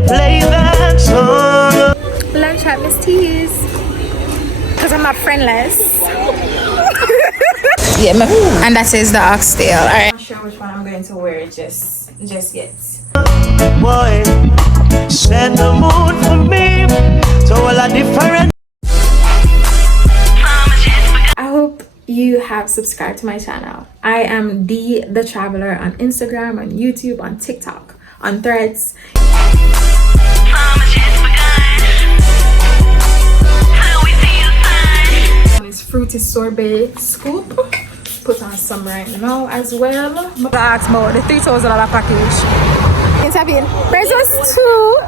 you play that song. Lunch at Miss T's. Because I'm not friendless. Yeah, and that is the oxtail. Alright. I'm not sure which one I'm going to wear just yet. Boy, set the mood for me. So all a different. I hope you have subscribed to my channel. I am the Traveler on Instagram, on YouTube, on TikTok, on Threads. It's fruity sorbet scoop. Put on some right now as well. That's about the $3,000 package. Intervene. There's us 2.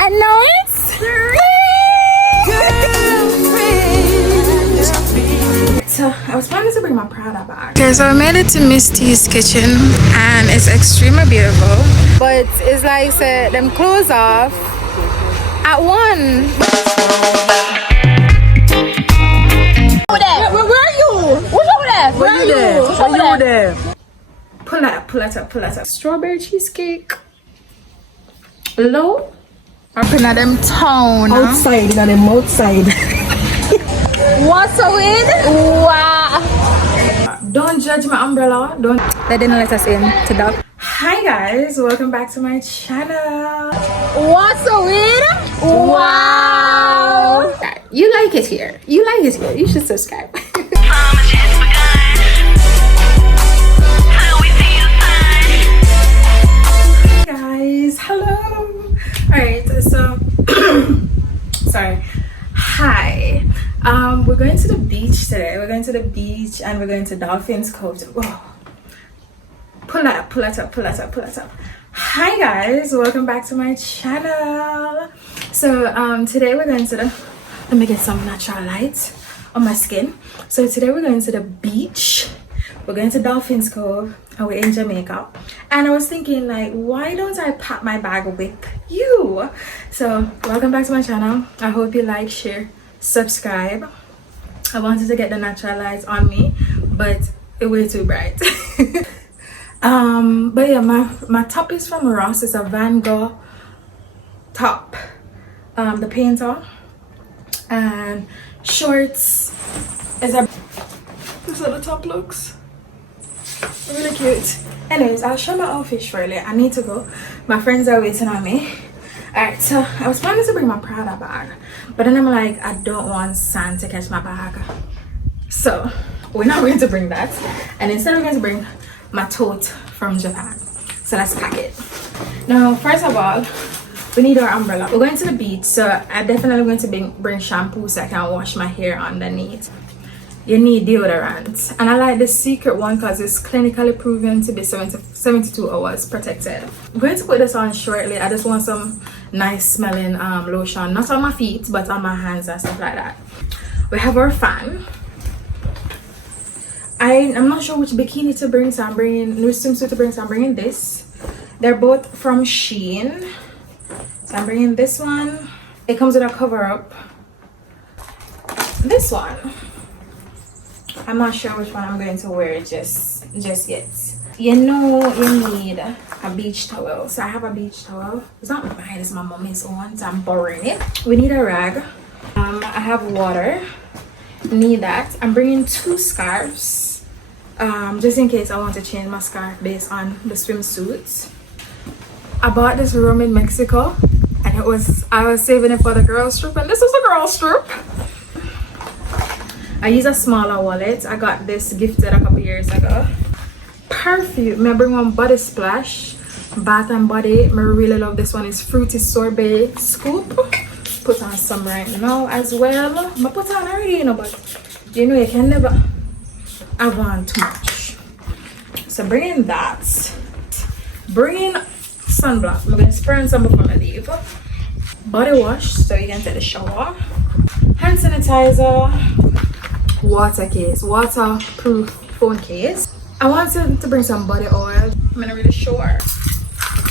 And now it's 3. So I was planning to bring my Prada bag. Okay, so I made it to Miss T's kitchen and it's extremely beautiful. But it's like them close off at 1. Where are you? What's over there? Where are you? What's over there? Pull it up. Strawberry cheesecake. Low. Up in them town. Outside, in them outside. What's a win? Wow. Don't judge my umbrella. They didn't let us in to that. Hi guys, welcome back to my channel. What's a win? Wow. You like it here. You should subscribe. Hey guys, hello. Alright, so sorry. Hi. We're going to the beach today. We're going to the beach and we're going to Dolphin's Cove. Whoa. Pull it up. Hi guys, welcome back to my channel. So today we're going to let me get some natural light on my skin. So today we're going to the beach. We're going to Dolphin's Cove and we're in Jamaica. And I was thinking, like, why don't I pack my bag with you? So welcome back to my channel. I hope you like, share, subscribe. I wanted to get the natural lights on me, but it way too bright. But yeah, my top is from Ross. It's a Van Gogh top, the painter, and shorts is a. This is how the top looks. Really cute. Anyways, I'll show my outfit shortly. I need to go. My friends are waiting on me. Alright, so I was planning to bring my Prada bag, but then I'm like, I don't want sand to catch my bag, so we're not going to bring that, and instead we're going to bring my tote from Japan. So let's pack it. Now, first of all, we need our umbrella. We're going to the beach, so I definitely going to bring shampoo so I can wash my hair underneath. You need deodorant, and I like the secret one because it's clinically proven to be 72 hours protected. I'm going to put this on shortly. I just want some nice smelling lotion, not on my feet but on my hands and stuff like that. We have our fan. I'm not sure which bikini to bring, so I'm bringing new swimsuit to bring, so I'm bringing this. They're both from Shein, so I'm bringing this one. It comes with a cover up. This one, I'm not sure which one I'm going to wear just yet. You know, you need a beach towel, so I have a beach towel. It's not mine, it's my mommy's one, so I'm borrowing it. We need a rag. I have water. Need that. I'm bringing 2 scarves, just in case I want to change my scarf based on the swimsuits. I bought this room in Mexico, and I was saving it for the girls trip, and this is the girls trip. I use a smaller wallet. I got this gifted a couple years ago. Perfume, I bring one Body Splash Bath and Body. I really love this one. It's Fruity Sorbet Scoop. Put on some right now as well. I put on already, you know, but you know you can never have on too much. So bring in that. Bring in sunblock. I'm gonna spray on some before I leave. Body wash so you can take the shower. Hand sanitizer. Water case, waterproof phone case. I wanted to bring some body oil. I'm not really sure.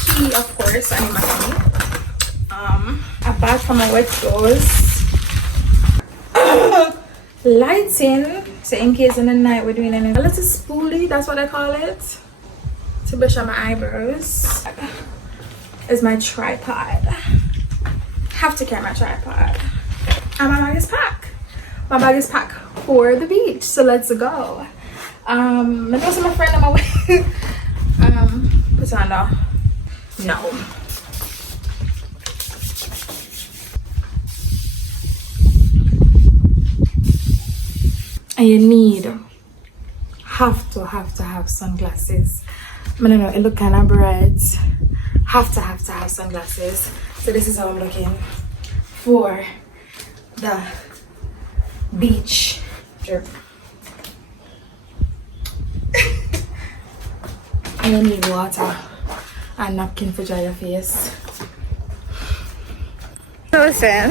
Key, of course, I need my key. A badge for my wet clothes. Lighting, so in case in the night we're doing anything. A little spoolie, that's what I call it, to brush on my eyebrows. is my tripod. Have to carry my tripod. And my bag is packed. My bag is packed for the beach. So let's go. I know some of my friend on my way. Put on though. No. And you need have to have sunglasses. I don't know, it look kind of bright. Have to have sunglasses. So this is how I'm looking for the beach trip. And you need water and napkin for dry your face. So listen,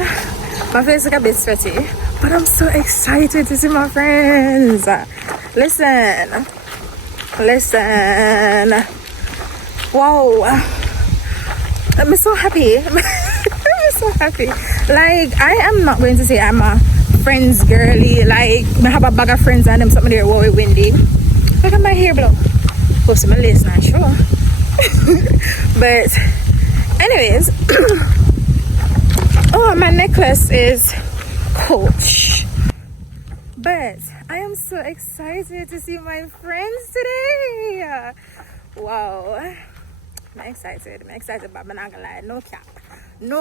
my face is a bit sweaty, but I'm so excited to see my friends. Listen. Wow. I'm so happy. I'm so happy. Like, I am not going to say I'm a friends girly. Like, I have a bag of friends and them something there, wow, windy. Look at my hair blow. Hope some lace not sure. But anyways, oh, my necklace is Coach. But I am so excited to see my friends today. Wow. I'm excited, but I'm not gonna lie, no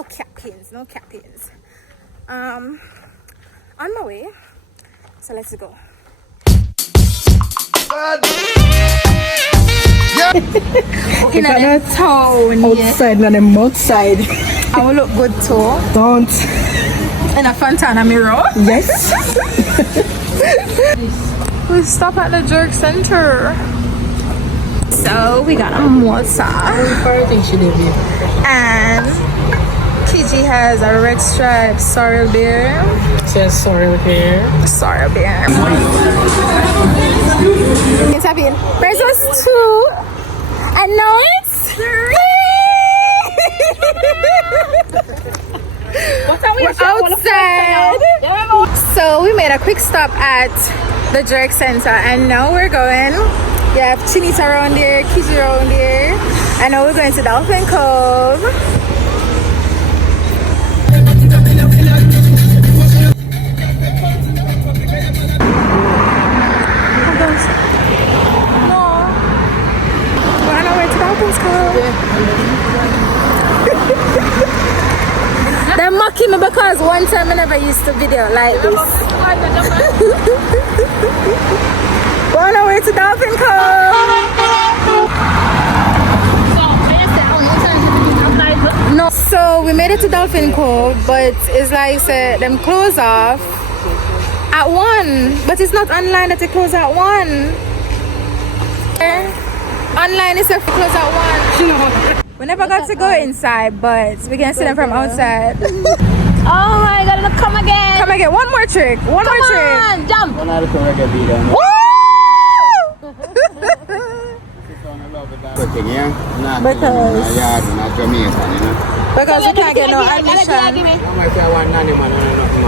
cap pins. On my way, so let's go. In a town Outside, not them outside. I will look good too. Don't. In a Fontana mirror. Yes. We stop at the jerk center. So we got a moza. And Kiji has a red stripe sorrel beer. Says sorry here. Sorrel beer. Intervene. There's us 2. And now it's 3. We're outside. So we made a quick stop at the jerk center and now we're going. We have Chinita around there, Kiji around there, and now we're going to Dolphin Cove. No, we're on our way to Dolphin Cove. They're mocking me because one time I never used to video like this. We're on our way to Dolphin Cove. No, so we made it to Dolphin Cove, but it's like them close off at 1. But it's not online that they close at 1. Online is if close at 1. We never got to go inside, but we can see them from outside. Oh my god, look, come again. Come again, one more trick. One more trick. Jump. Woo! Because we can't get no admission.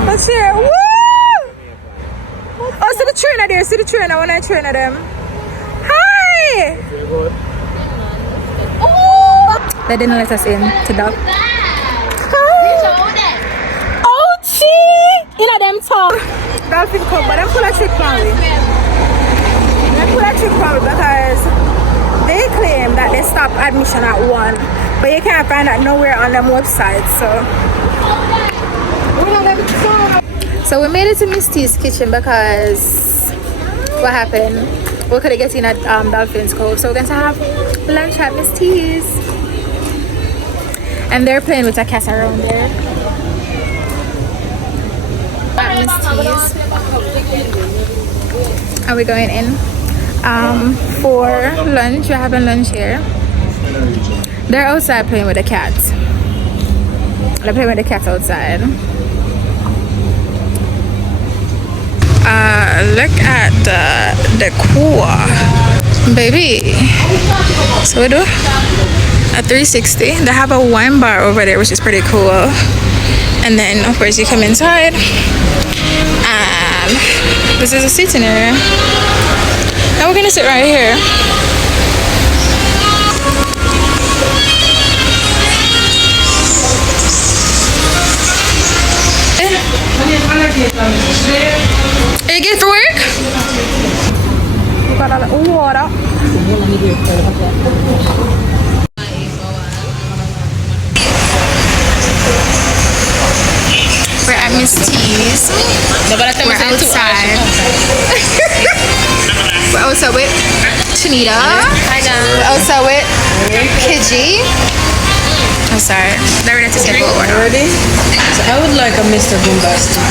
Let's hear. Woo! Oh, see the trainer there. See the trainer when I train them. Hi! They didn't let us in to dog. Oh, gee! You know them talk. Dolphin Cove, but I'm full of trick probably. I'm full of trick probably because they claim that they stop admission at 1, but you can't find that nowhere on them website. So we made it to Miss T's kitchen because what happened? We couldn't get in at Dolphin's Cove, so we're going to have lunch at Miss T's. And they're playing with a cat around there. At Miss T's. And we're going in for lunch. We're having lunch here. They're outside playing with the cat. They're playing with the cat outside. Look at the decor, baby. So we do a 360. They have a wine bar over there, which is pretty cool. And then of course you come inside, and this is a seating area. Now we're gonna sit right here. Are you get for work? We got all the water. We're at Miss T's. We're outside. We're also with Chinita. We're also with Kiji. I'm sorry. They're ready to get the order. Ready? So I would like a Mr. Bombastic.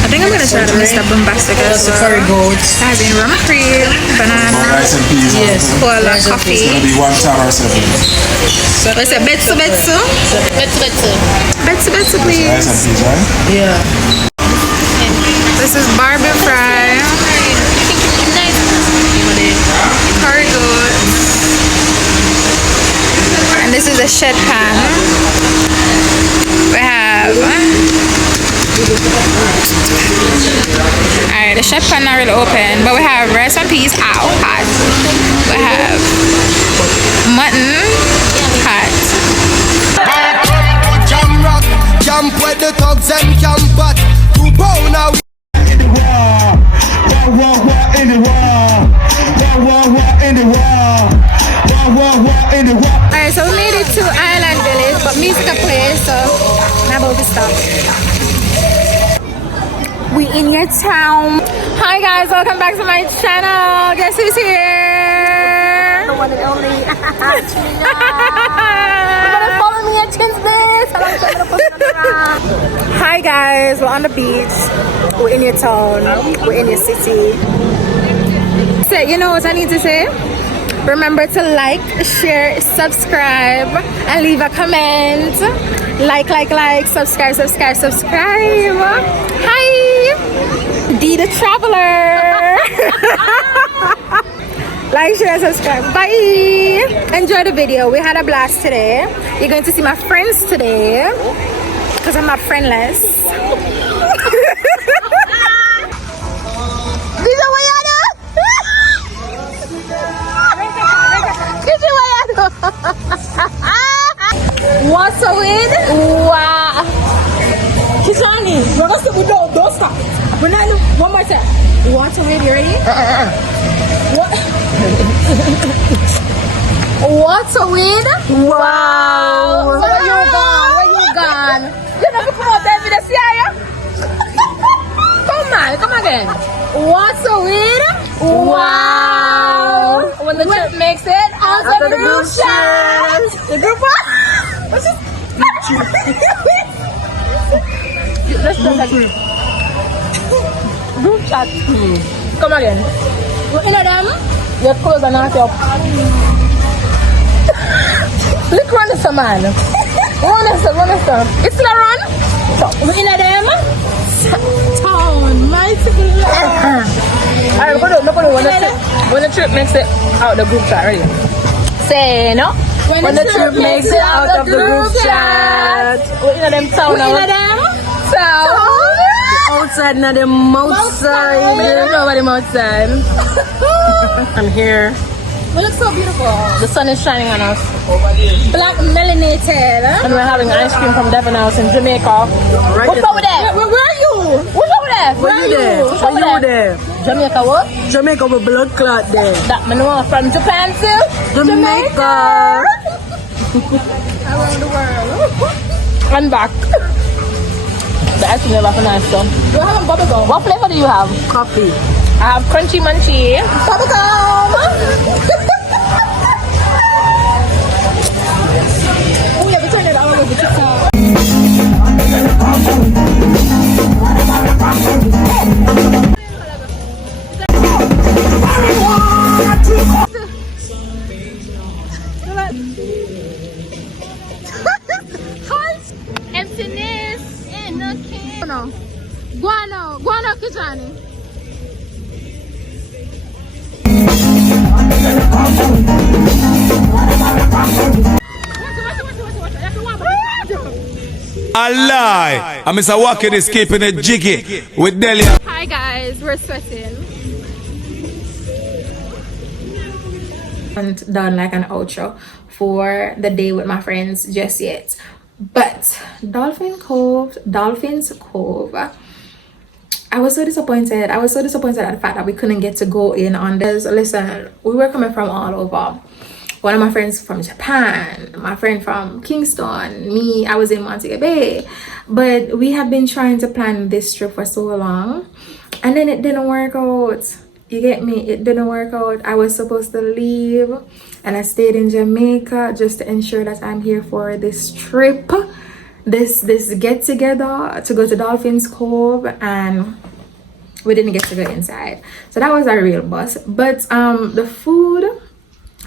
I think I'm gonna try the Mr. Bombastic as That's the well. curry goat. Having rum cream, banana, Rice and peas. Yes. cola, It's coffee. gonna be one time or something. What's it? Betsu, betsu? Betsu, betsu, please. Rice and peas, right? Yeah. This is barbecue fry. Curry goat. And this is a shed pan. We have... Alright, the shed pan not really open, but we have rice and peas, hot. We have mutton, hot. Jam rock, camp where the thugs and camp at 2 pound now. Alright, so we made it to Island Village, but music a play, so I'm about to stop. We in your town. Hi guys, welcome back to my channel. Guess who's here? The one and only. Follow me at Chin's Base. Hi guys, we're on the beach. We're in your town. We're in your city. So, you know what I need to say? Remember to like, share, subscribe, and leave a comment. Like, subscribe. Hi, D the Traveler. Like, share, subscribe. Bye. Enjoy the video. We had a blast today. You're going to see my friends today because I'm not friendless. What's a win? Wow. Kishani, we're going to don't stop. We're not, one more time. What's a win? You ready? What? What's a win? Wow. Where you gone? You never come out there with a CIA? Come again. What's a win? Wow. When the trip makes it out of the group chat. The group what? What's this? Let's go back. Group chat. Come again. We're in them. Your clothes are not up. Look run this man. Run this. It's not run. So we're in them. Town, my city. Alright, we're gonna do when the trip makes it out the group chat, ready? Say no. When the trip makes it out of the group chat. We're in them town now. We're in them town. Outside, not them outside. We don't know about them outside. I'm here. We look so beautiful. The sun is shining on us. Black melanated. And we're having ice cream from Devon House in Jamaica. Right. What's over there? Where are you? What's over there? Where are you? What's over there? Jamaica what? Jamaica with blood clot there. That man know from Japan too? Jamaica. Around the world. I'm back. The ice cream is nice stuff. Do you have a bubblegum? What flavor do you have? Coffee. I have crunchy munchy. Bubblegum. Oh yeah, we turned it all over TikTok. Emptiness in the can. Guano, Kijani. A lie. I'm Mr. Walker is keeping it jiggy with Delia. Hi guys, we're sweating. And done like an outro for the day with my friends just yet. But Dolphins Cove I was so disappointed. I was so disappointed at the fact that we couldn't get to go in on this. Listen, we were coming from all over. One of my friends from Japan, my friend from Kingston, me, I was in Montego Bay. But we have been trying to plan this trip for so long. And then it didn't work out. You get me? It didn't work out. I was supposed to leave. And I stayed in Jamaica just to ensure that I'm here for this trip. This get together to go to Dolphins Cove, and we didn't get to go inside, so that was a real bust. But the food,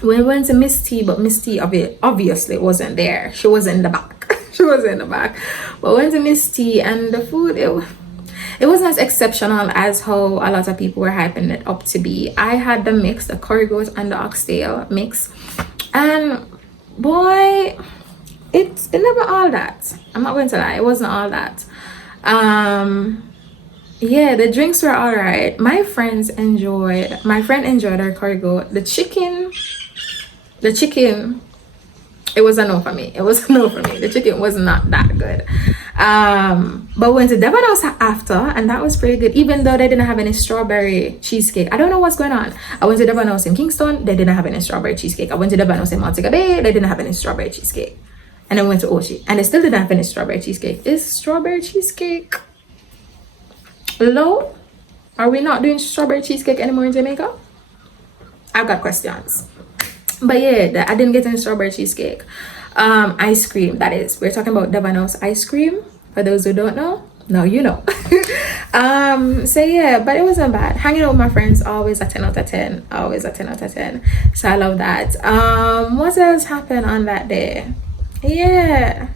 we went to Miss T, but Miss T obviously wasn't there. She was in the back. She was in the back. But we went to Miss T, and the food, it wasn't as exceptional as how a lot of people were hyping it up to be. I had the mix, the curry goat and the oxtail mix, and boy, it never all that. I'm not going to lie, it wasn't all that. Yeah, the drinks were all right. My friend enjoyed our curry goat. The chicken, it was a no for me. It was a no for me. The chicken was not that good. But we went to Devon House after, and that was pretty good, even though they didn't have any strawberry cheesecake. I don't know what's going on. I went to Devon House in Kingston, they didn't have any strawberry cheesecake. I went to Devon House in Montego Bay, they didn't have any strawberry cheesecake. And then went to Ochi, and they still didn't have any strawberry cheesecake. Is strawberry cheesecake low? Are we not doing strawberry cheesecake anymore in Jamaica? I've got questions. But yeah, I didn't get any strawberry cheesecake. Ice cream, that is, we're talking about Devon House ice cream. For those who don't know, now you know. So yeah, but it wasn't bad. Hanging out with my friends, always a 10 out of 10. Always a 10 out of 10. So I love that. What else happened on that day? Yeah,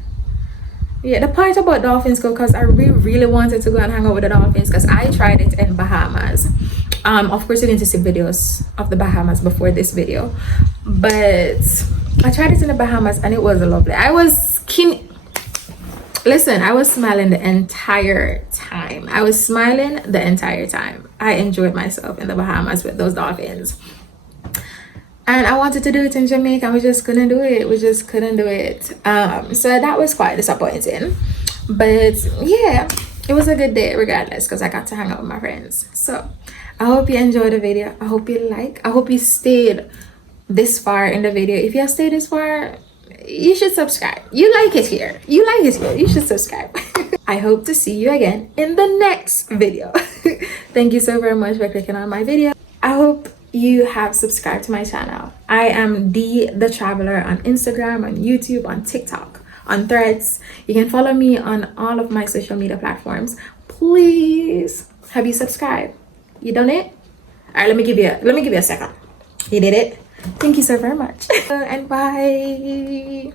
the part about Dolphins Cove, because I really wanted to go and hang out with the dolphins, because I tried it in Bahamas. Of course you need to see videos of the Bahamas before this video, but I tried it in the Bahamas and it was lovely. I was smiling the entire time. I enjoyed myself in the Bahamas with those dolphins. And I wanted to do it in Jamaica, and we just couldn't do it. So that was quite disappointing. But yeah, it was a good day regardless, because I got to hang out with my friends. So I hope you enjoyed the video. I hope you stayed this far in the video. If you have stayed this far, you should subscribe. You like it here. You should subscribe. I hope to see you again in the next video. Thank you so very much for clicking on my video. I hope you have subscribed to my channel. I am the Traveler on Instagram, on YouTube, on TikTok, on Threads. You can follow me on all of my social media platforms. Please, have you subscribed? You done it? All right, let me give you a second. You did it. Thank you so very much. And bye.